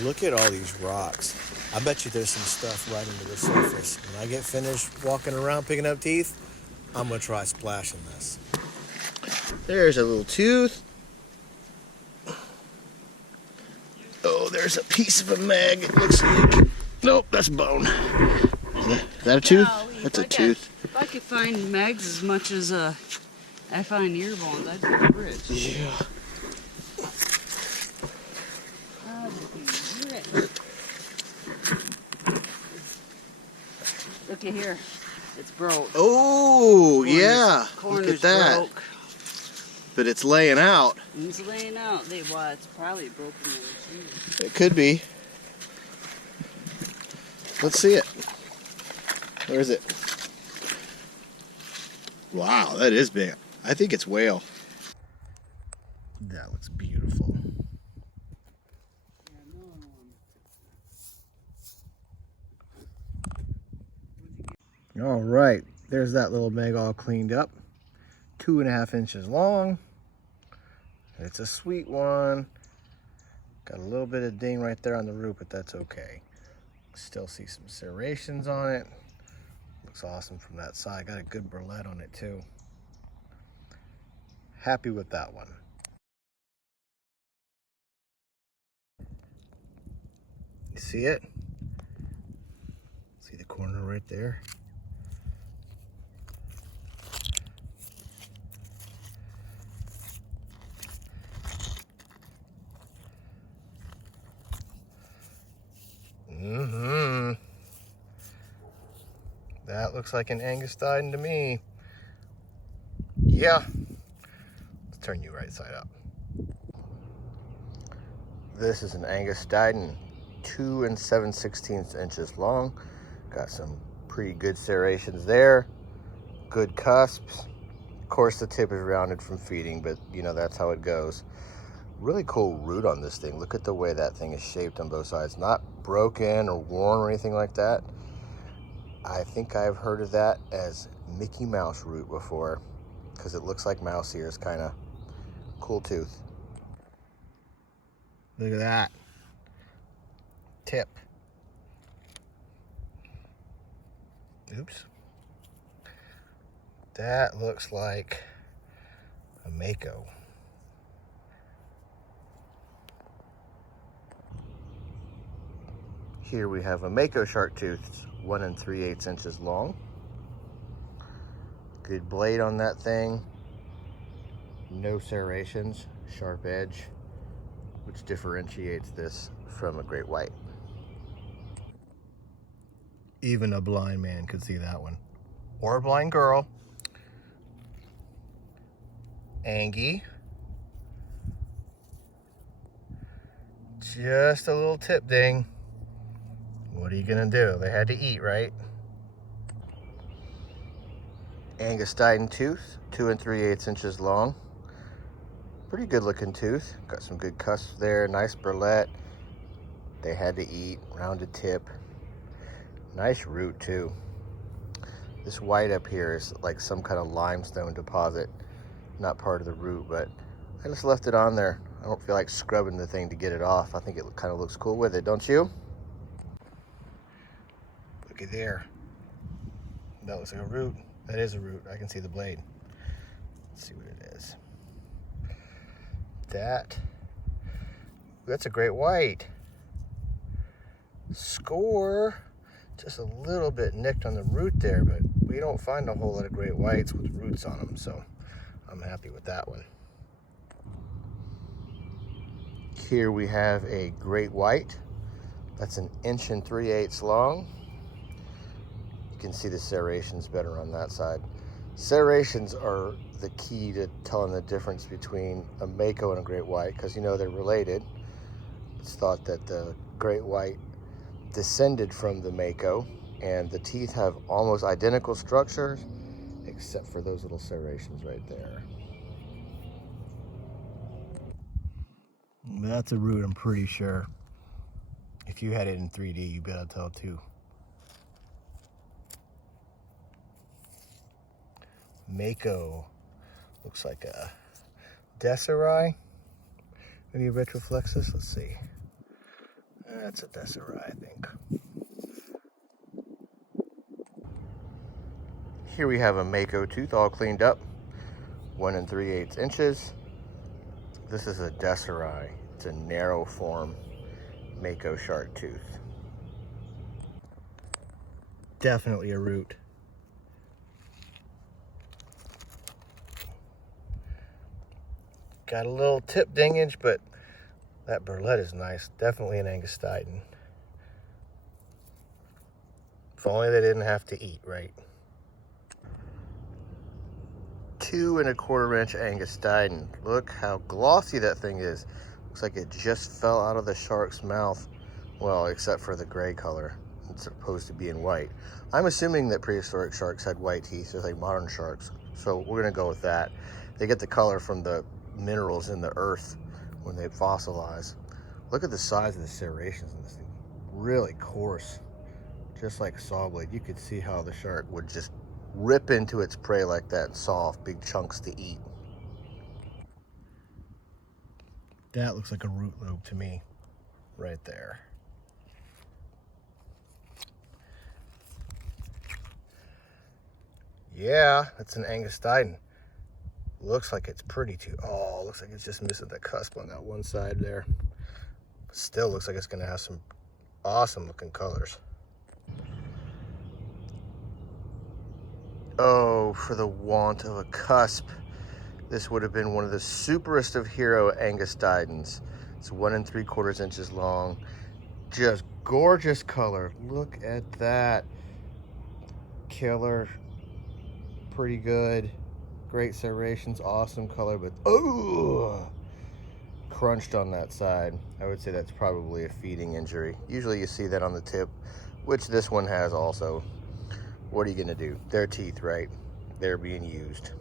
Look at all these rocks. I bet you there's some stuff right under the surface. When I get finished walking around picking up teeth, I'm gonna try splashing this. There's a little tooth. Oh, there's a piece of a mag. It looks like. Nope, that's bone. Is that a tooth? That's a tooth. If I could find mags as much as I find ear bones, I'd be rich. Yeah. I'd be rich. Looky here. It's broke. Oh, yeah. Look at that. Broke. But it's laying out. It's laying out. Well, it's probably broken in the machine. It could be. Let's see it. Where is it? Wow, that is big. I think it's whale. That looks beautiful. All right, there's that little meg all cleaned up. 2.5 inches long. It's a sweet one. Got a little bit of ding right there on the root, but that's okay. Still see some serrations on it. Looks awesome from that side. Got a good burlette on it too. Happy with that one. You see it? See the corner right there? Mm-hmm. That looks like an Angus-Dieden to me. Yeah. Let's turn you right side up. This is an Angus-Dieden, 2 7/16 inches long. Got some pretty good serrations there. Good cusps. Of course, the tip is rounded from feeding, but you know, that's how it goes. Really cool root on this thing. Look at the way that thing is shaped on both sides. Not broken or worn or anything like that. I think I've heard of that as Mickey Mouse root before, because it looks like mouse ears, kind of. Cool tooth. Look at that. Tip. Oops. That looks like a mako. Here we have a mako shark tooth, 1 3/8 inches long. Good blade on that thing. No serrations, sharp edge, which differentiates this from a great white. Even a blind man could see that one. Or a blind girl. Angie. Just a little tip ding. What are you gonna do? They had to eat, right? Angus-Dieden tooth, 2 3/8 inches long. Pretty good looking tooth. Got some good cusps there, nice burlette. They had to eat, rounded tip. Nice root too. This white up here is like some kind of limestone deposit. Not part of the root, but I just left it on there. I don't feel like scrubbing the thing to get it off. I think it kind of looks cool with it, don't you? Looky there. That looks like a root. That is a root. I can see the blade. Let's see what it is. That's a great white. Score. Just a little bit nicked on the root there, but we don't find a whole lot of great whites with roots on them, so I'm happy with that one. Here we have a great white. That's 1 3/8 long. You can see the serrations better on that side. Serrations are the key to telling the difference between a mako and a great white, because you know they're related. It's thought that the great white descended from the mako, and the teeth have almost identical structures, except for those little serrations right there. That's a root, I'm pretty sure. If you had it in 3D, you bet I'd tell too. Mako. Looks like a Desserai. Maybe a Retroflexus. Let's see. That's a Desserai, I think. Here we have a Mako tooth all cleaned up, 1 3/8 inches. This is a Desserai. It's a narrow form Mako shark tooth. Definitely a root. Got a little tip dingage, but that burlette is nice. Definitely an Angustidan. If only they didn't have to eat, right? 2 1/4 inch Angustidan. Look how glossy that thing is. Looks like it just fell out of the shark's mouth. Well, except for the gray color. It's supposed to be in white. I'm assuming that prehistoric sharks had white teeth, just like modern sharks. So we're gonna go with that. They get the color from the minerals in the earth when they fossilize. Look at the size of the serrations in this thing. Really coarse, just like a saw blade. You could see how the shark would just rip into its prey like that and saw off big chunks to eat. That looks like a root lobe to me, right there. Yeah, that's an Angustidan. Looks like it's pretty too. Oh, looks like it's just missing the cusp on that one side there. Still looks like it's gonna have some awesome looking colors. Oh, for the want of a cusp. This would have been one of the superest of hero Angustidans. It's 1 3/4 inches long. Just gorgeous color. Look at that. Killer. Pretty good. Great serrations. Awesome color, but oh, crunched on that side. I would say that's probably a feeding injury. Usually you see that on the tip, which this one has also. What are you gonna do? Their teeth, right? They're being used.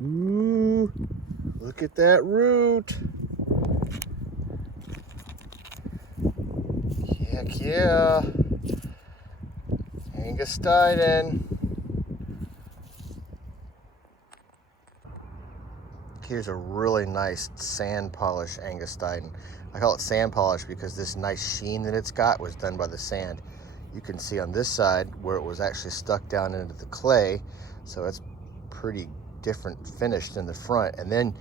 Ooh, look at that root. Heck yeah. Angustidan. Here's a really nice sand polish Angustidan. I call it sand polish because this nice sheen that it's got was done by the sand. You can see on this side where it was actually stuck down into the clay, so it's pretty different finish than the front. And then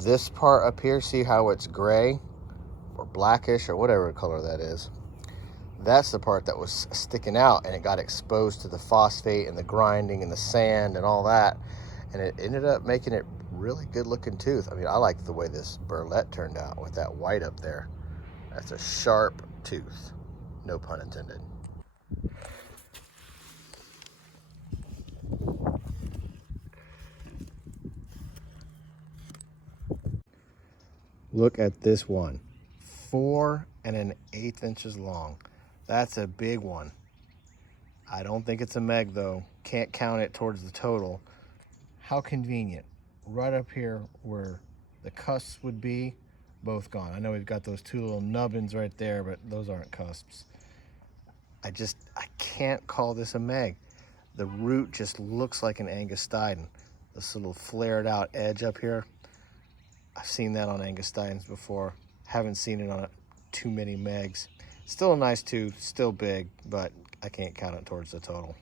this part up here, see how it's gray or blackish or whatever color that is? That's the part that was sticking out, and it got exposed to the phosphate and the grinding and the sand and all that, and it ended up making it really good looking tooth. I mean, I like the way this burlette turned out with that white up there. That's a sharp tooth, no pun intended. Look at this one, 4 1/8 inches long. That's a big one. I don't think it's a meg though. Can't count it towards the total. How convenient. Right up here where the cusps would be, both gone. I know we've got those 2 little nubbins right there, but those aren't cusps. I can't call this a meg. The root just looks like an Angustidan. This little flared out edge up here, I've seen that on Angustidans before. Haven't seen it on too many megs. Still a nice tooth, still big, but I can't count it towards the total.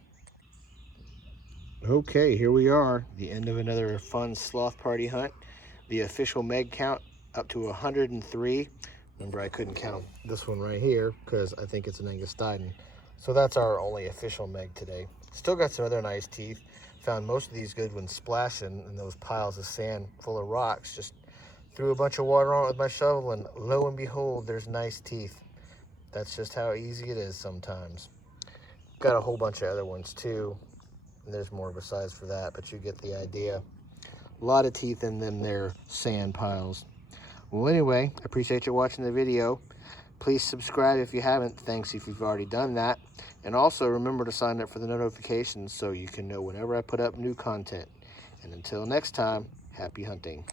Okay, here we are, the end of another fun sloth party hunt. The official meg count up to 103. Remember, I couldn't count this one right here because I think it's an Angustidan. So that's our only official meg today. Still got some other nice teeth. Found most of these good ones splashing in those piles of sand full of rocks. Just threw a bunch of water on it with my shovel, and lo and behold, there's nice teeth. That's just how easy it is sometimes. Got a whole bunch of other ones too. And there's more of a size for that, but you get the idea. A lot of teeth in them there sand piles. Well, anyway, I appreciate you watching the video. Please subscribe if you haven't. Thanks if you've already done that. And also remember to sign up for the notifications so you can know whenever I put up new content. And until next time, happy hunting.